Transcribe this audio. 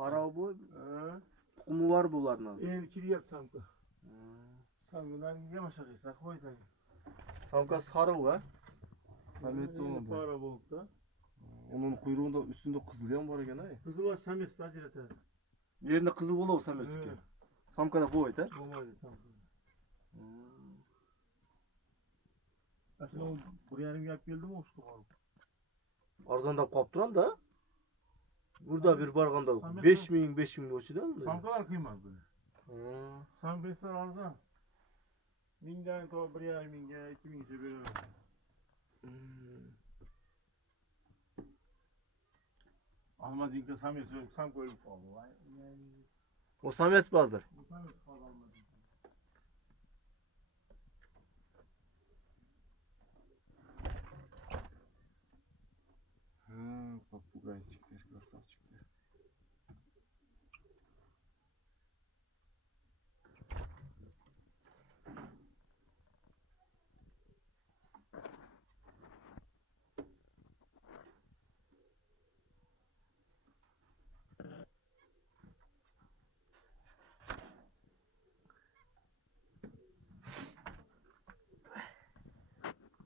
Qara bu Ha. tuxumu var bularning. Kiryapti samka. Samkalarga mashaqisa qo'ydi. Samka sarı va. Samet onun bu. Para bo'libdi. Onun kuyruğunda üstünde kızıl yan var ekan ay. Qizil va samesni ajratadi. Yerinde kızıl buluyor Samet'teki. Samkada bu ayda. Bo'lmaydi samka. Aslında 1,5 olib keldimi o'shga borib. Arzandap kaptıran da. Burada bir barganda 5.000 ölçüden. Samkalar qiymat bu. Sameslar arzon. 1000dan to 1,5 mingga, 2 minggacha beraveradi. Almadinka sames yok, samka o'lib qoldi. O Samet bazdır. Bu sames qoldi Almadinka.